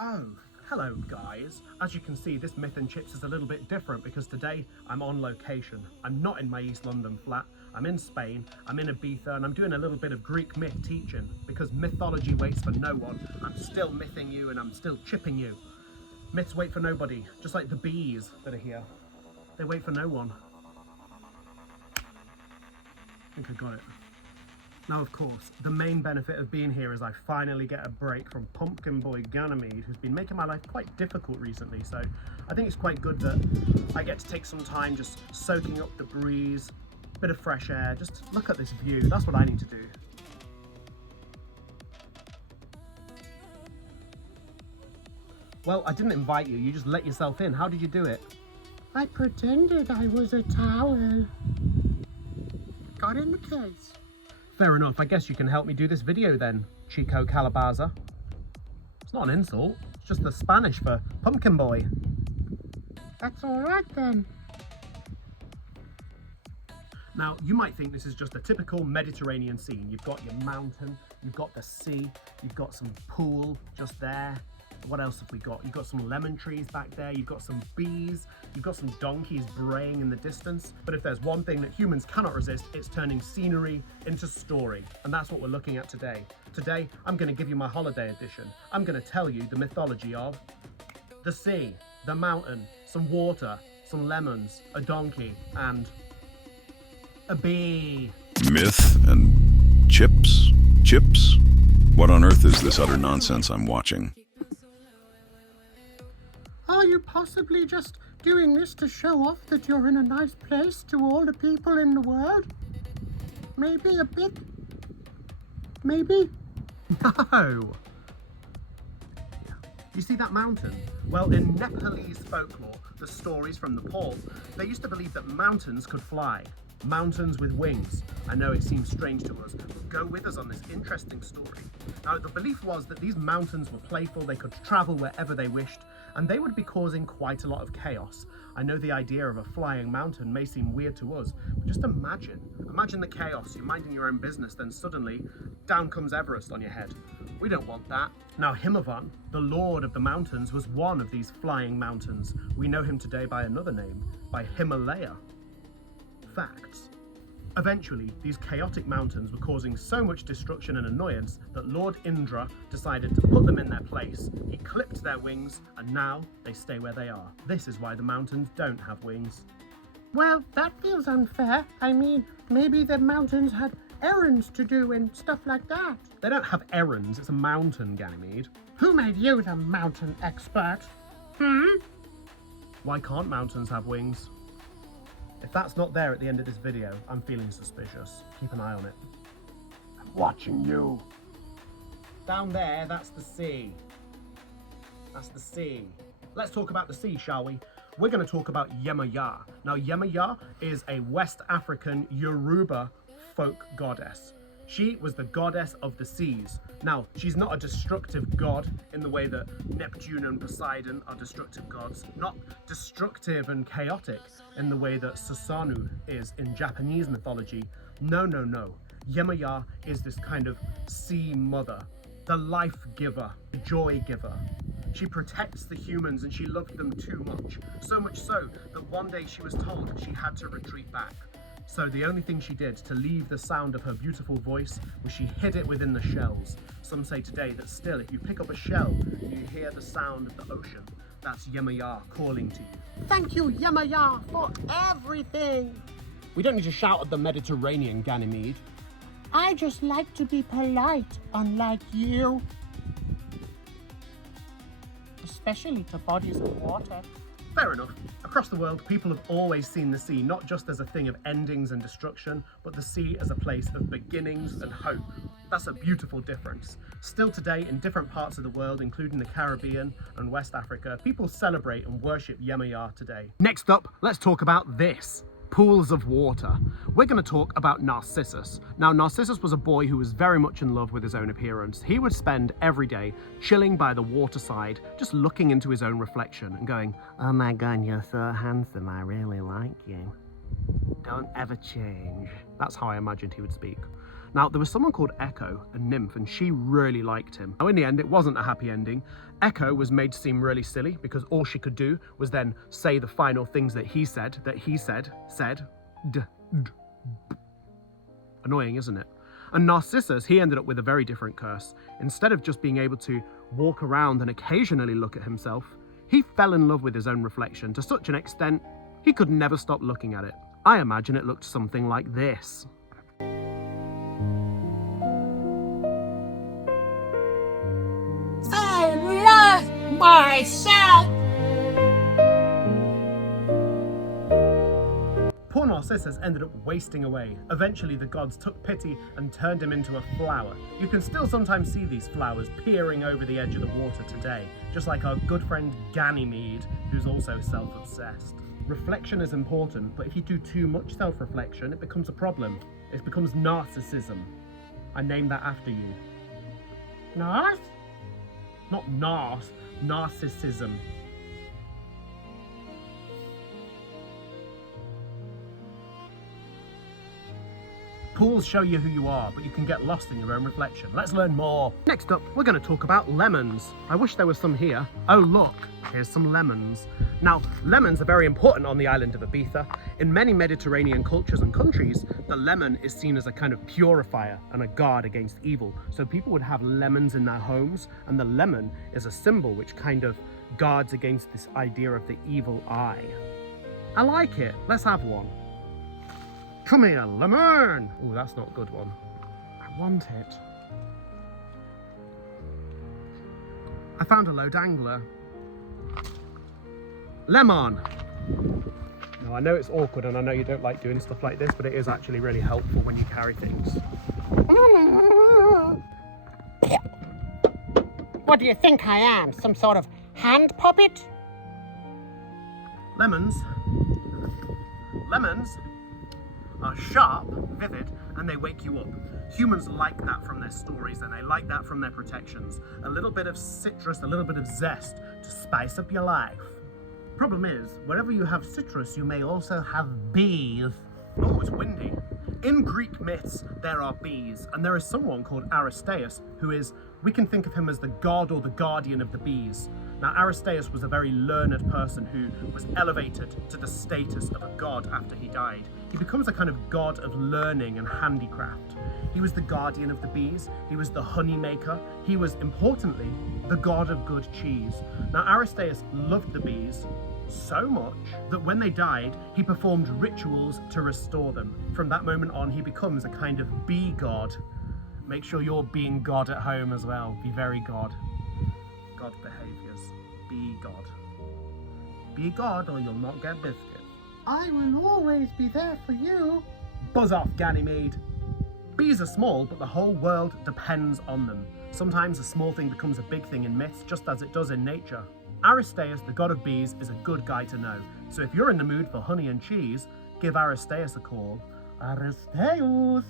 Oh, hello guys. As you can see, this Myth and Chips is a little bit different because today I'm on location. I'm not in my East London flat. I'm in Spain, I'm in Ibiza, and I'm doing a little bit of Greek myth teaching because mythology waits for no one. I'm still mything you and I'm still chipping you. Myths wait for nobody, just like the bees that are here. They wait for no one. I think I got it. Now, of course, the main benefit of being here is I finally get a break from Pumpkin Boy Ganymede, who's been making my life quite difficult recently. So I think it's quite good that I get to take some time just soaking up the breeze, bit of fresh air, just look at this view. That's what I need to do. Well, I didn't invite you, you just let yourself in. How did you do it? I pretended I was a towel. Got in the case. Fair enough, I guess you can help me do this video then, Chico Calabaza. It's not an insult, it's just the Spanish for pumpkin boy. That's all right then. Now, you might think this is just a typical Mediterranean scene. You've got your mountain, you've got the sea, you've got some pool just there. What else have we got? You've got some lemon trees back there, you've got some bees, you've got some donkeys braying in the distance. But if there's one thing that humans cannot resist, it's turning scenery into story. And that's what we're looking at today. Today, I'm going to give you my holiday edition. I'm going to tell you the mythology of the sea, the mountain, some water, some lemons, a donkey, and a bee. Myth and chips? Chips? What on earth is this utter nonsense I'm watching? Are you possibly just doing this to show off that you're in a nice place to all the people in the world? Maybe a bit? Maybe? No! You see that mountain? Well, in Nepalese folklore, the stories from Nepal, they used to believe that mountains could fly. Mountains with wings. I know it seems strange to us, but go with us on this interesting story. Now, the belief was that these mountains were playful, they could travel wherever they wished, and they would be causing quite a lot of chaos. I know the idea of a flying mountain may seem weird to us, but just imagine the chaos. You're minding your own business, then suddenly, down comes Everest on your head. We don't want that. Now, Himavan, the lord of the mountains, was one of these flying mountains. We know him today by another name, by Himalaya. Facts. Eventually, these chaotic mountains were causing so much destruction and annoyance that Lord Indra decided to put them in their place. He clipped their wings, and now they stay where they are. This is why the mountains don't have wings. Well, that feels unfair. I mean, maybe the mountains had errands to do and stuff like that. They don't have errands, it's a mountain, Ganymede. Who made you the mountain expert? Why can't mountains have wings? If that's not there at the end of this video, I'm feeling suspicious. Keep an eye on it. I'm watching you. Down there, that's the sea. That's the sea. Let's talk about the sea, shall we? We're going to talk about Yemoja. Now, Yemoja is a West African Yoruba folk goddess. She was the goddess of the seas. Now, she's not a destructive god in the way that Neptune and Poseidon are destructive gods. Not destructive and chaotic in the way that Susanoo is in Japanese mythology. No, no, no. Yemoja is this kind of sea mother, the life giver, the joy giver. She protects the humans and she loved them too much. So much so that one day she was told that she had to retreat back. So the only thing she did to leave the sound of her beautiful voice was she hid it within the shells. Some say today that still, if you pick up a shell and you hear the sound of the ocean, that's Yemoja calling to you. Thank you, Yemoja, for everything. We don't need to shout at the Mediterranean, Ganymede. I just like to be polite, unlike you. Especially to bodies of water. Fair enough. Across the world, people have always seen the sea not just as a thing of endings and destruction, but the sea as a place of beginnings and hope. That's a beautiful difference. Still today, in different parts of the world, including the Caribbean and West Africa, people celebrate and worship Yemoja today. Next up, let's talk about this. Pools of water. We're going to talk about Narcissus. Now, Narcissus was a boy who was very much in love with his own appearance. He would spend every day chilling by the waterside, just looking into his own reflection and going, "Oh my God, you're so handsome, I really like you. Don't ever change." That's how I imagined he would speak. Now, there was someone called Echo, a nymph, and she really liked him. Now, in the end, it wasn't a happy ending. Echo was made to seem really silly because all she could do was then say the final things that he said, Annoying, isn't it? And Narcissus, he ended up with a very different curse. Instead of just being able to walk around and occasionally look at himself, he fell in love with his own reflection to such an extent he could never stop looking at it. I imagine it looked something like this. I love myself. Poor Narcissus ended up wasting away. Eventually the gods took pity and turned him into a flower. You can still sometimes see these flowers peering over the edge of the water today, just like our good friend Ganymede, who's also self-obsessed. Reflection is important, but if you do too much self-reflection, it becomes a problem. It becomes narcissism. I named that after you. North? Not Nars, narcissism. Pools show you who you are, but you can get lost in your own reflection. Let's learn more. Next up, we're going to talk about lemons. I wish there was some here. Oh look, here's some lemons. Now, lemons are very important on the island of Ibiza. In many Mediterranean cultures and countries, the lemon is seen as a kind of purifier and a guard against evil. So people would have lemons in their homes, and the lemon is a symbol which kind of guards against this idea of the evil eye. I like it. Let's have one. Come here, lemon! Oh, that's not a good one. I want it. I found a low dangler. Lemon! Now, I know it's awkward and I know you don't like doing stuff like this, but it is actually really helpful when you carry things. What do you think I am? Some sort of hand puppet? Lemons are sharp, vivid, and they wake you up. Humans like that from their stories and they like that from their protections. A little bit of citrus, a little bit of zest to spice up your life. Problem is, wherever you have citrus, you may also have bees. Oh, it's windy. In Greek myths, there are bees, and there is someone called Aristaeus who is, we can think of him as the god or the guardian of the bees. Now, Aristaeus was a very learned person who was elevated to the status of a god after he died. He becomes a kind of god of learning and handicraft. He was the guardian of the bees, he was the honey maker, he was, importantly, the god of good cheese. Now, Aristaeus loved the bees so much that when they died, he performed rituals to restore them. From that moment on, he becomes a kind of bee god. Make sure you're being God at home as well. Be very God. God behaviors. Be God. Be God or you'll not get biscuits. I will always be there for you. Buzz off, Ganymede. Bees are small, but the whole world depends on them. Sometimes a small thing becomes a big thing in myths, just as it does in nature. Aristaeus, the god of bees, is a good guy to know. So if you're in the mood for honey and cheese, give Aristaeus a call. Aristaeus!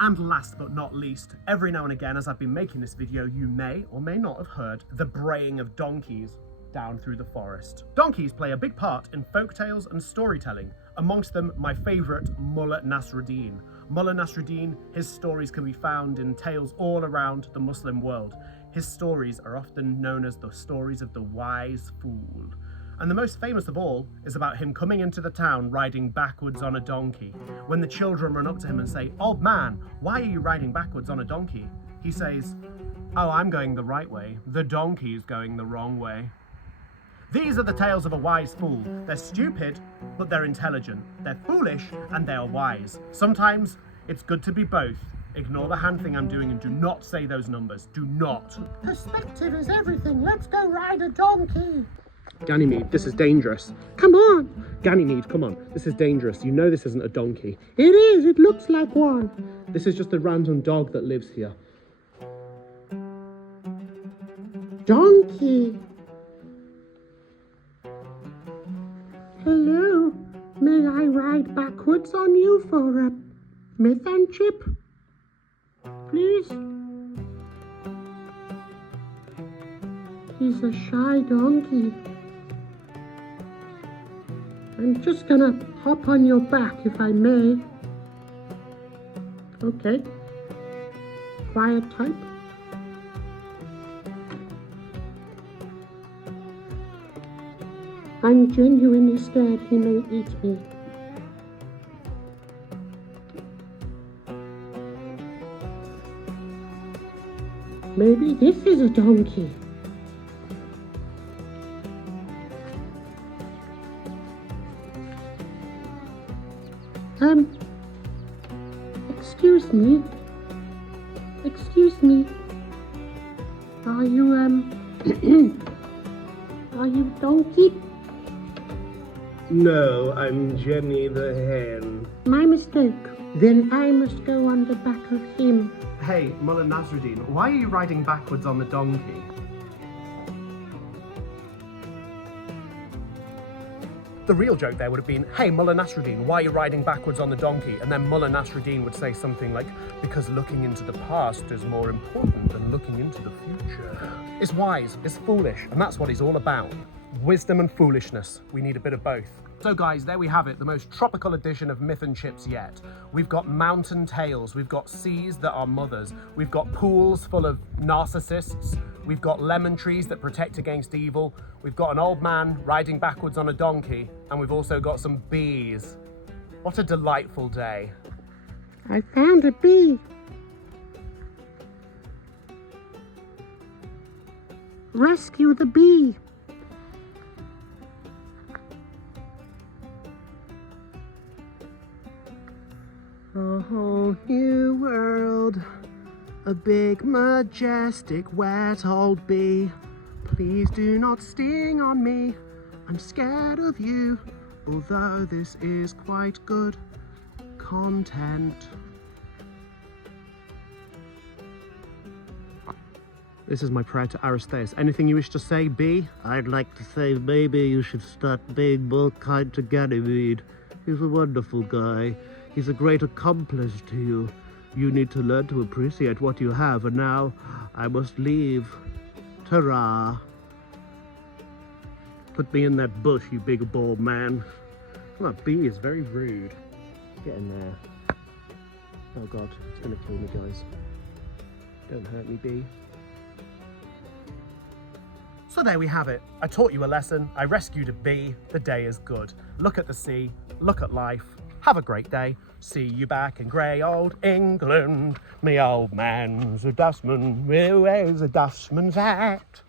And last but not least, every now and again as I've been making this video, you may or may not have heard the braying of donkeys down through the forest. Donkeys play a big part in folktales and storytelling, amongst them my favourite, Mulla Nasreddin. Mulla Nasreddin, his stories can be found in tales all around the Muslim world. His stories are often known as the stories of the wise fool. And the most famous of all is about him coming into the town riding backwards on a donkey. When the children run up to him and say, "Old man, why are you riding backwards on a donkey?" He says, "Oh, I'm going the right way. The donkey's going the wrong way." These are the tales of a wise fool. They're stupid, but they're intelligent. They're foolish, and they're wise. Sometimes it's good to be both. Ignore the hand thing I'm doing and do not say those numbers. Do not. Perspective is everything. Let's go ride a donkey. Ganymede, this is dangerous. Come on! Ganymede, come on. This is dangerous. You know this isn't a donkey. It is. It looks like one. This is just a random dog that lives here. Donkey. Hello. May I ride backwards on you for a myth and chip? Please? He's a shy donkey. I'm just gonna hop on your back if I may. Okay. quiet type. I'm genuinely scared he may eat me. Maybe this is a donkey. Excuse me. Excuse me. Are you, are you donkey? No, I'm Jenny the hen. My mistake. Then I must go on the back of him. Hey, Mulla Nasreddin, why are you riding backwards on the donkey? The real joke there would have been, hey, Mulla Nasreddin, why are you riding backwards on the donkey? And then Mulla Nasreddin would say something like, because looking into the past is more important than looking into the future. It's wise, it's foolish, and that's what he's all about. Wisdom and foolishness. We need a bit of both. So guys, there we have it, the most tropical edition of Myth and Chips yet. We've got mountain tales, we've got seas that are mothers, we've got pools full of narcissists, we've got lemon trees that protect against evil, we've got an old man riding backwards on a donkey, and we've also got some bees. What a delightful day. I found a bee. Rescue the bee. A whole new world, a big, majestic, wet old bee. Please do not sting on me, I'm scared of you, although this is quite good content. This is my prayer to Aristaeus. Anything you wish to say, bee? I'd like to say maybe you should start being more kind to Ganymede. He's a wonderful guy. He's a great accomplice to you. You need to learn to appreciate what you have, and now I must leave. Ta-ra. Put me in that bush, you big bald man. That bee is very rude. Get in there. Oh god, it's gonna kill me, guys. Don't hurt me, bee. So there we have it. I taught you a lesson. I rescued a bee. The day is good. Look at the sea. Look at life. Have a great day. See you back in grey old England. Me old man's a dustman. Where's a dustman's hat?